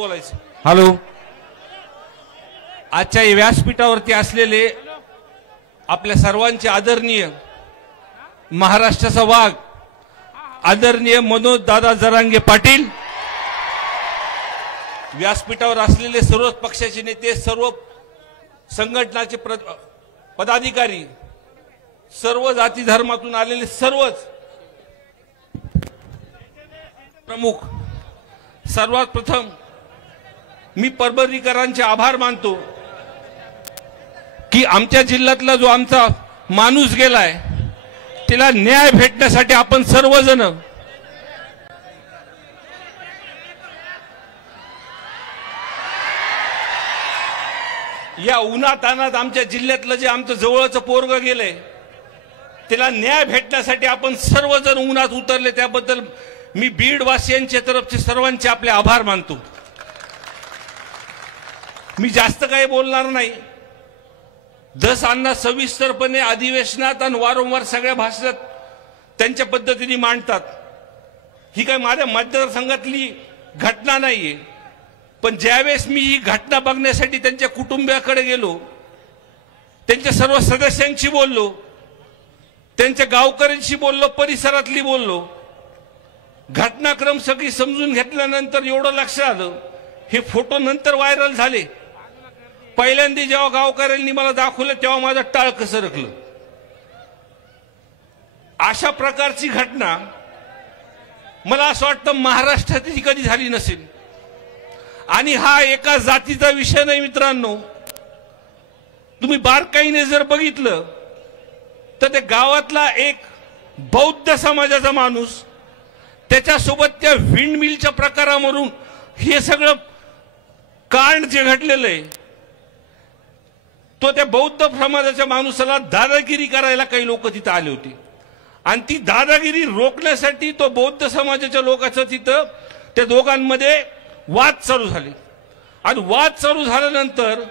बोलायचं. हॅलो. आजच्या व्यासपीठावरती असलेले आपल्या सर्वांचे आदरणीय महाराष्ट्राचा वाघ आदरणीय मनोज दादा जरांगे पाटील, व्यासपीठावर असलेले सर्व पक्षाचे नेते, सर्व संघटनाचे पदाधिकारी, सर्व जाती धर्मातून आलेले सर्वच प्रमुख, सर्वात प्रथम मी परभणीकरांचे आभार मानतो की आमच्या जिल्ह्यातला जो आमचा माणूस गेलाय त्याला न्याय भेटण्यासाठी आपण सर्वजण या उन्हातानात आमच्या जिल्ह्यातलं जे आमचं जवळचं पोरग गेलंय त्याला न्याय भेटण्यासाठी आपण सर्वजण उन्हात उतरले, त्याबद्दल मी बीडवासियांच्या तरफचे सर्वांचे आपले आभार मानतो. मी जास्त काही बोलणार नाही. जस अण्णा सविस्तरपणे अधिवेशनात आणि वारंवार सगळ्या भाषणात त्यांच्या पद्धतीने मांडतात. ही काही माझ्या मतदारसंघातली घटना नाहीये, पण ज्यावेळेस मी ही घटना बघण्यासाठी त्यांच्या कुटुंबियाकडे गेलो, त्यांच्या सर्व सदस्यांशी बोललो, त्यांच्या गावकऱ्यांशी बोललो, परिसरातली बोललो, घटनाक्रम सगळी समजून घेतल्यानंतर एवढं लक्षात आलं, हे फोटो नंतर व्हायरल झाले. पहिल्यांदा जेव्हा गावकऱ्यांनी मला दाखवलं तेव्हा माझं टाळकं सरकलं. अशा प्रकारची घटना मला असं वाटतं महाराष्ट्रात कधी झाली नसेल. आणि हा एका जातीचा विषय नाही मित्रांनो. तुम्ही बारकाईने जर बघितलं तर त्या गावातला एक बौद्ध समाजाचा माणूस, त्याच्यासोबत त्या विंडमिलच्या प्रकारावरून हे सगळं कांड जे घडलेलं आहे, तो त्या बौद्ध समाजाच्या माणसाला दादागिरी करायला काही लोक तिथं आले होते. आणि ती दादागिरी रोखण्यासाठी तो बौद्ध समाजाच्या लोकांचं तिथं त्या दोघांमध्ये वाद चालू झाले. आणि वाद चालू झाल्यानंतर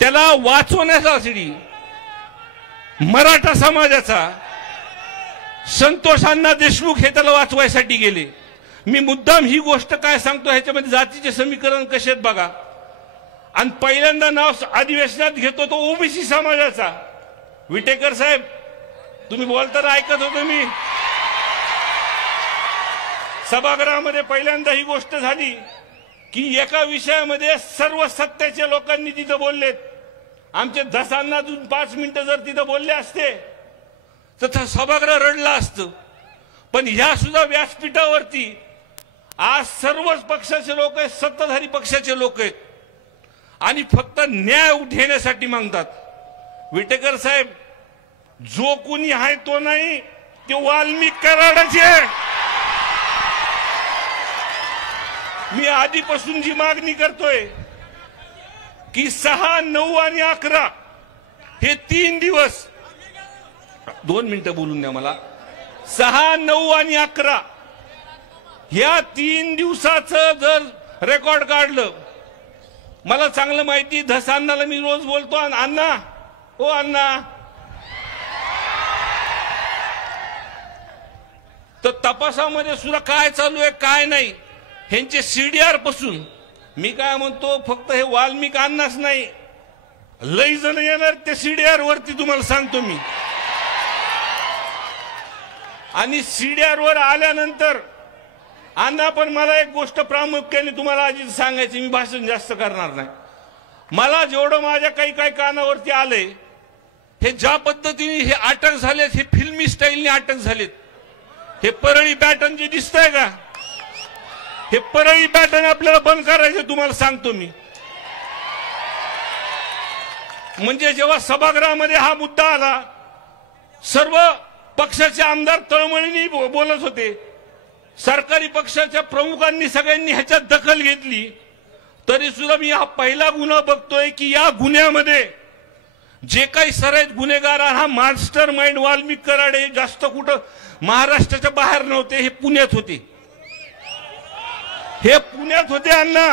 त्याला वाचवण्यासाठी मराठा समाजाचा संतोष अण्णा देशमुख हे त्याला वाचवायसाठी गेले. मी मुद्दाम ही गोष्ट काय सांगतो, ह्याच्यामध्ये जातीचे समीकरण कसे आहेत बघा. आणि पहिल्यांदा नाव अधिवेशनात घेतो तो ओबीसी समाजाचा. विटेकर साहेब, तुम्ही बोलताना ऐकत होतो मी. सभागृहामध्ये पहिल्यांदा ही गोष्ट झाली की एका विषयामध्ये सर्व सत्तेच्या लोकांनी तिथं बोललेत. आमचे धसांना 5 मिनिटं जर तिथं बोलले असते तर सभागृह रडलं असतं. पण ह्या सुद्धा व्यासपीठावरती आज सर्वच पक्षाचे लोक आहेत, सत्ताधारी पक्षाचे लोक आहेत, आणि फक्त न्याय उठवण्यासाठी मागतात. विटेकर साहेब, जो कोणी आहे तो नाही, ते वाल्मिक कराडाचे. मी आधीपासून जी मागणी करतोय की 6, 9 आणि 11 हे 3 दिवस, 2 मिनिटं बोलून द्या मला. 6, 9 आणि 11 या 3 दिवसाचं जर रेकॉर्ड काढलं, मला चांगलं माहिती, धसांनाला मी रोज बोलतो, अण्णा ओ अण्णा, तर तपासामध्ये सुद्धा काय चालू आहे काय नाही ह्यांचे सीडीआर पासून मी काय म्हणतो, फक्त हे वाल्मिक अण्णाच नाही, लई जण येणार त्या सीडीआर वरती, तुम्हाला सांगतो मी. आणि सीडीआर वर आल्यानंतर अण्णा, पण मला एक गोष्ट प्रामुख्याने तुम्हाला आधी सांगायची, मी भाषण जास्त करणार नाही. मला जेवढं माझ्या काही कानावरती आलंय, हे ज्या पद्धतीने हे अटक झालेत, हे फिल्मी स्टाईलने अटक झालेत. हे परळी पॅटर्न जे दिसतंय का, हे परळी पॅटर्न आपल्याला बंद करायचे, तुम्हाला सांगतो मी. म्हणजे जेव्हा सभागृहामध्ये हा मुद्दा आला, सर्व पक्षाचे आमदार तळमळीने बोलत होते, सरकारी पक्षाच्या प्रमुखांनी सगळ्यांनी ह्याच्यात दखल घेतली. तरी सुद्धा मी हा पहिला गुन्हा बघतोय की या गुन्ह्यामध्ये जे काही सराईत गुन्हेगार, हा मास्टर माइंड वाल्मिक कराड हे जास्त कुठं महाराष्ट्राच्या बाहेर नव्हते, हे पुण्यात होते. हे पुण्यात होते अण्णा.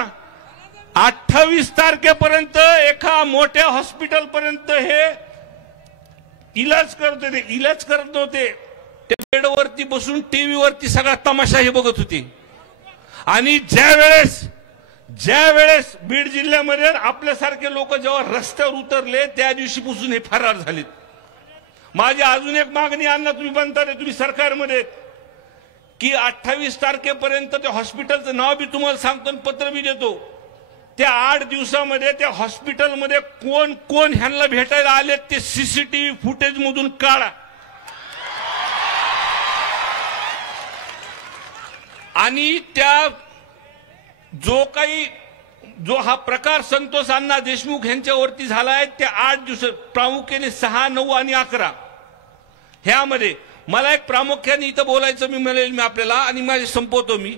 28 तारखेपर्यंत एका मोठ्या हॉस्पिटल पर्यंत हे इलाज करत होते. इलाज करत होते, त्या बेडवरती बसून टीव्हीवरती सगळा तमाशा हे बघत होते. आणि ज्या वेळेस ज्या वेळेस बीड जिल्ह्यामध्ये आपल्यासारखे लोक जेव्हा रस्त्यावर उतरले त्या दिवशीपासून हे फरार झालेत. माझी अजून एक मागणी अण्णा, तुम्ही बनताय, तुम्ही सरकारमध्ये, की 28 तारखेपर्यंत त्या हॉस्पिटलचं नाव बी तुम्हाला सांगतो आणि पत्र बी देतो. त्या 8 दिवसामध्ये त्या हॉस्पिटलमध्ये कोण कोण ह्यांना भेटायला आले ते सीसीटीव्ही फुटेज मधून काढा. आणि त्या जो हा प्रकार संतोष अण्णा देशमुख यांच्यावरती झालाय त्या 8 दिवस प्रामुख्याने 6, 9 आणि 11 ह्यामध्ये मला एक प्रामुख्याने इथं बोलायचं मी आपल्याला आणि माझे संपवतो मी,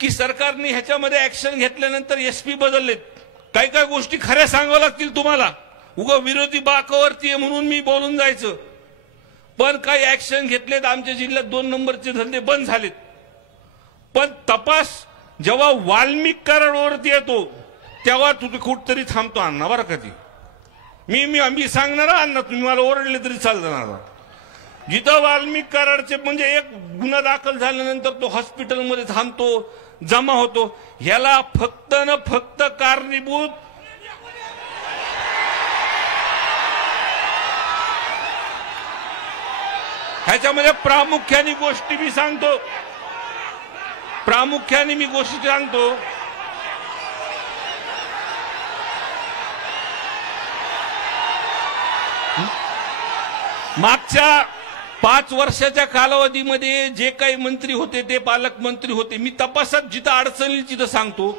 की सरकारने ह्याच्यामध्ये ऍक्शन घेतल्यानंतर एसपी बदललेत. काही काही गोष्टी खऱ्या सांगाव्या लागतील तुम्हाला. उगा विरोधी बाकावरती म्हणून मी बोलून जायचं, पण काही ऍक्शन घेतलेत. आमच्या जिल्ह्यात 2 नंबरचे धंदे बंद झालेत. पण तपास जेव्हा वाल्मिक कराडवरती येतो तेव्हा तुम्ही कुठतरी थांबतो अण्णा, बरं का? ती मी सांगणार अण्णा, तुम्ही मला ओरडले तरी चालणार. जिथं वाल्मिक कराडचे म्हणजे एक गुन्हा दाखल झाल्यानंतर तो हॉस्पिटलमध्ये थांबतो, जमा होतो, ह्याला फक्त न फक्त कारणीभूत ह्याच्यामध्ये प्रामुख्याने गोष्टी मी सांगतो. मागच्या 5 वर्षाच्या कालावधीमध्ये जे काही मंत्री होते ते पालकमंत्री होते. मी तपासात जिथं अडचणी तिथं सांगतो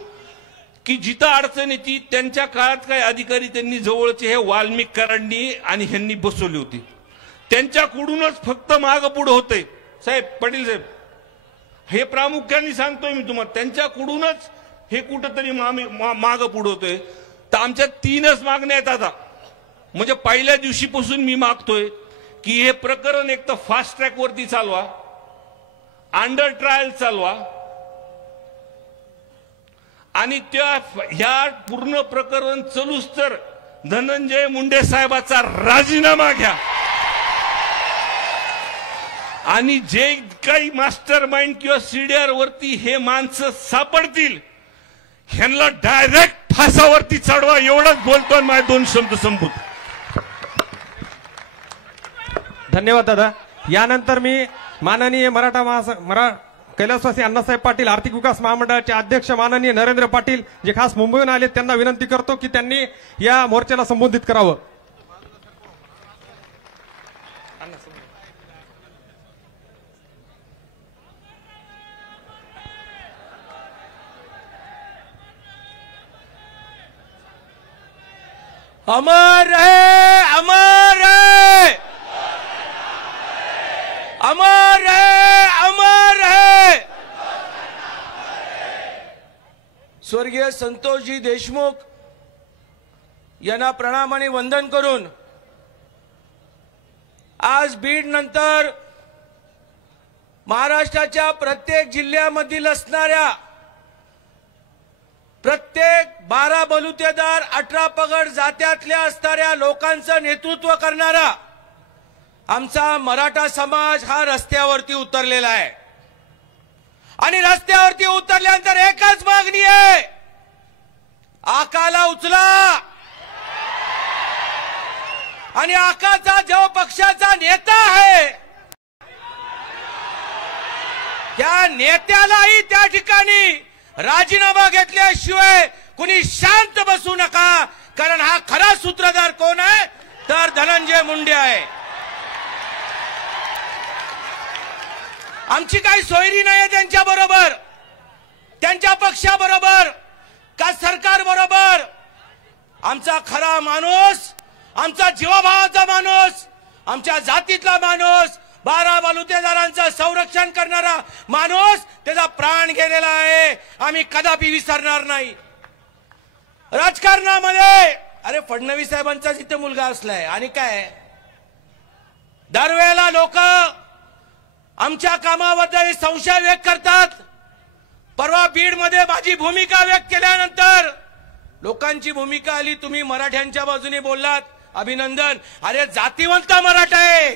की जिथं अडचण येते त्यांच्या काळात काही अधिकारी त्यांनी जवळचे हे वाल्मिक कराडनी आणि ह्यांनी बसवले होते. त्यांच्याकडूनच फक्त मागं पुढे होते. साहेब, पाटील साहेब, हे प्रामुख्याने सांगतोय मी तुम्हाला, त्यांच्याकडूनच हे कुठंतरी मागं पुढे होतोय. तर आमच्या 3च मागण्या आहेत आता. म्हणजे पहिल्या दिवशीपासून मी मागतोय की हे प्रकरण एक तर फास्ट ट्रॅक वरती चालवा, अंडर ट्रायल चालवा आणि ह्या पूर्ण प्रकरण चलूच तर धनंजय मुंडे साहेबाचा राजीनामा घ्या आणि जे काही मास्टर माइंड किंवा सीडीआर वरती हे माणसं सापडतील ह्यांना डायरेक्ट फासावरती चढवा. एवढंच बोलतो आणि माझे 2 शब्द संपवतो. धन्यवाद दादा. यानंतर मी माननीय कैलासवासी अण्णासाहेब पाटील आर्थिक विकास महामंडळाचे अध्यक्ष माननीय नरेंद्र पाटील जे खास मुंबईहून आले त्यांना विनंती करतो की त्यांनी या मोर्चाला संबोधित करावं. अमर रहे, अमर रहे, अमर रहे, अमर रहे. स्वर्गीय संतोषजी देशमुख यांना प्रणाम आणि वंदन करून आज बीड नंतर महाराष्ट्राच्या प्रत्येक जिल्ह्यामधील असणाऱ्या प्रत्येक 12 बलुतेदार 18 पगड जात्यातल्या असणाऱ्या लोकांचं नेतृत्व करणारा आमचा मराठा समाज हा रस्त्यावरती उतरलेला आहे. आणि रस्त्यावरती उतरल्यानंतर एकच मागणी आहे, आकाला उचला. आणि आकाचा जो पक्षाचा नेता आहे त्या नेत्यालाही त्या ठिकाणी राजीनामा घेतल्याशिवाय कुणी शांत बसू नका. कारण हा खरा सूत्रधार कोण आहे तर धनंजय मुंडे आहे. आमची काही सोयरी नाही त्यांच्या बरोबर, त्यांच्या पक्षाबरोबर का सरकार बरोबर. आमचा खरा माणूस, आमचा जीवाभावाचा माणूस, आमच्या जातीतला माणूस, 12 बलुतेदारांचं संरक्षण करणारा माणूस त्याचा प्राण गेलेला आहे. आम्ही कदापि विसरणार नाही. राजकारणामध्ये अरे फडणवीस साहेबांचा जिथे मुलगा असलाय आणि काय दरवेळेला लोक आमच्या कामाबद्दल संशय व्यक्त करतात. परवा बीड मध्ये माझी भूमिका व्यक्त केल्यानंतर लोकांची भूमिका आली, तुम्ही मराठ्यांच्या बाजूने बोललात, अभिनंदन. अरे जातीवंत मराठा आहे.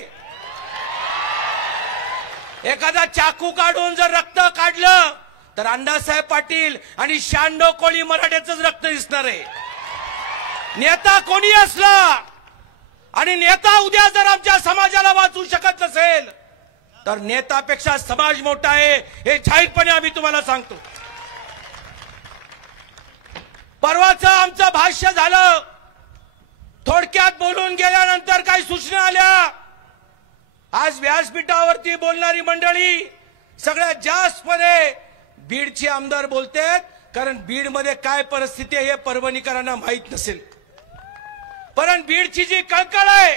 एखादा चाकू काढून जर रक्त काढलं तर अण्णासाहेब पाटील आणि 96 कोळी मराठ्याचंच रक्त दिसणार आहे. नेता कोणी असला आणि नेता उद्या जर आमच्या समाजाला वाचवू शकत नसेल तर नेतापेक्षा समाज मोठा आहे, हे जाहीरपणे आम्ही तुम्हाला सांगतो. परवाचं आमचं भाष्य झालं, थोडक्यात बोलून गेल्यानंतर काही सूचना आल्या. आज व्यासपीठावरती बोलणारी मंडळी सगळ्यात जास्तपणे बीडचे आमदार बोलतात, कारण बीडमध्ये काय परिस्थिती आहे हे परभणीकरांना माहित नसेल. पण बीडची जी कळकळ आहे,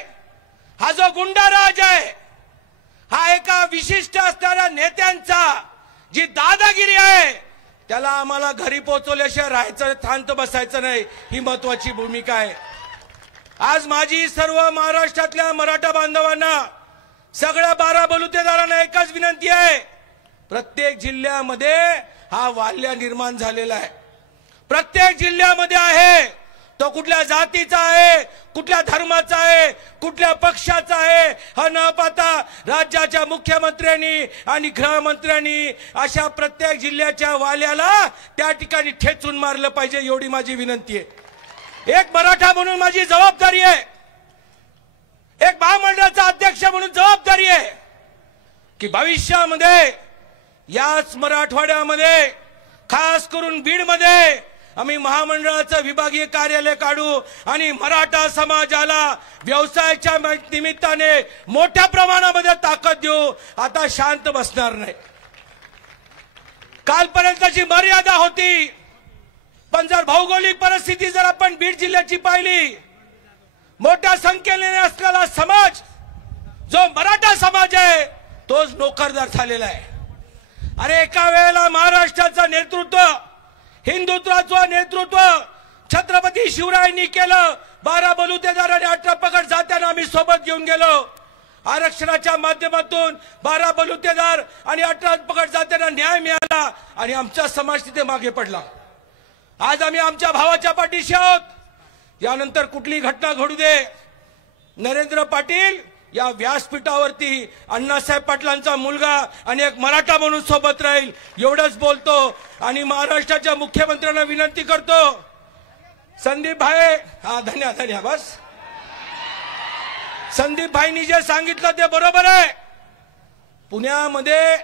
हा जो गुंडाराज आहे, हा एका विशिष्ट असणाऱ्या नेत्यांचा जी दादागिरी आहे, त्याला आम्हाला घरी पोहोचवल्याशिवाय राहायचं, शांत बसायचं नाही, ही महत्वाची भूमिका आहे. आज माझी सर्व महाराष्ट्रातल्या मराठा बांधवांना, सगळ्या 12 बलुतेदारांना एकच विनंती आहे. प्रत्येक जिल्ह्यामध्ये हा वाल्य निर्माण झालेला आहे. प्रत्येक जिल्ह्यामध्ये आहे, तो कुठल्या जातीचा आहे, कुठल्या धर्माचा आहे, कुठल्या पक्षाचा आहे, हा न पाहता राज्याच्या मुख्यमंत्र्यांनी आणि गृहमंत्र्यांनी अशा प्रत्येक जिल्ह्याच्या वाल्याला त्या ठिकाणी ठेचून मारलं पाहिजे, एवढी माझी विनंती आहे. एक मराठा म्हणून माझी जबाबदारी आहे, एक महामंडळाचा अध्यक्ष म्हणून जबाबदारी आहे की भविष्यामध्ये याच मराठवाड्यामध्ये, खास करून बीडमध्ये आम्ही महामंडळाचं विभागीय कार्यालय काढू आणि मराठा समाजाला व्यवसायाच्या निमित्ताने मोठ्या प्रमाणामध्ये ताकद देऊ. आता शांत बसणार नाही. कालपर्यंतची मर्यादा होती, पण जर भौगोलिक परिस्थिती जर आपण बीड जिल्ह्याची पाहिली, मोठ्या संख्येने असलेला समाज जो मराठा समाज आहे तोच नोकरदार झालेला आहे. अरे एका वेळेला महाराष्ट्राचं नेतृत्व, हिंदुत्वाचं नेतृत्व छत्रपती शिवरायांनी केलं. 12 बलुतेदार आणि 18 पगड जात्यांना आम्ही सोबत घेऊन गेलो. आरक्षणाच्या माध्यमातून 12 बलुतेदार आणि 18 पगड जात्यांना न्याय मिळाला आणि आमचा समाज तिथे मागे पडला. आज आम्ही आमच्या भावाच्या पाठीशी आहोत. यानंतर कुठली घटना घडू दे, नरेंद्र पाटील या व्यासपीठावरती अण्णासाहेब पाटलांचा मुलगा आणि एक मराठा म्हणून सोबत राहील, एवढंच बोलतो. आणि महाराष्ट्राच्या मुख्यमंत्र्यांना विनंती करतो, संदीप भाई, हा धन्य बस, संदीप भाईंनी जे सांगितलं ते बरोबर आहे. पुण्यामध्ये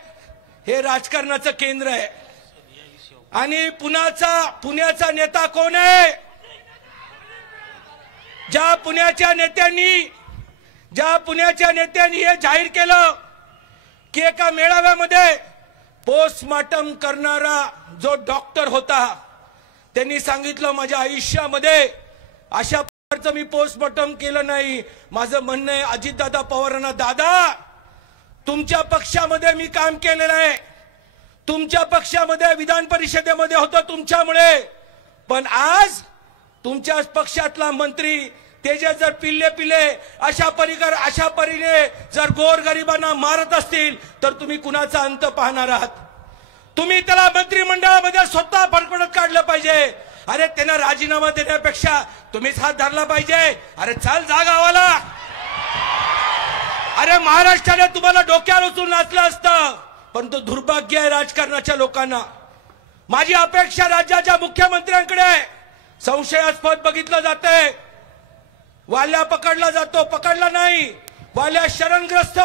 हे राजकारणाचं केंद्र आहे आणि पुण्याचा नेता कोण आहे? ज्या पुण्याच्या नेत्यांनी हे जाहीर केलं की एका मेळाव्यामध्ये पोस्टमार्टम करणारा जो डॉक्टर होता, त्यांनी सांगितलं माझ्या आयुष्यामध्ये अशा प्रकारचं मी पोस्टमार्टम केलं नाही. माझं म्हणणं आहे अजितदादा पवारांना, दादा तुमच्या पक्षामध्ये मी काम केलेलं आहे, तुमच्या पक्षामध्ये विधान परिषदेमध्ये होतं तुमच्यामुळे, पण आज तुमच्याच पक्षातला मंत्री त्याचे जर पिल्ले अशा परीने जर गोरगरिबांना मारत असतील तर तुम्ही कुणाचा अंत पाहणार आहात? तुम्ही त्याला मंत्रिमंडळामध्ये स्वतः फडफडत काढलं पाहिजे. अरे त्यांना राजीनामा देण्यापेक्षा तुम्हीच हात धरला पाहिजे. अरे चाल जा गावाला. अरे महाराष्ट्राने तुम्हाला डोक्यावर उचलून नाचलं असतं, पण तो दुर्भाग्य आहे राजकारणाच्या लोकांना. माझी अपेक्षा राज्याच्या मुख्यमंत्र्यांकडे, संशयास्पद बघितलं जातंय, वाल्या पकडला जातो, पकडला नाही, वाल्या शरणग्रस्त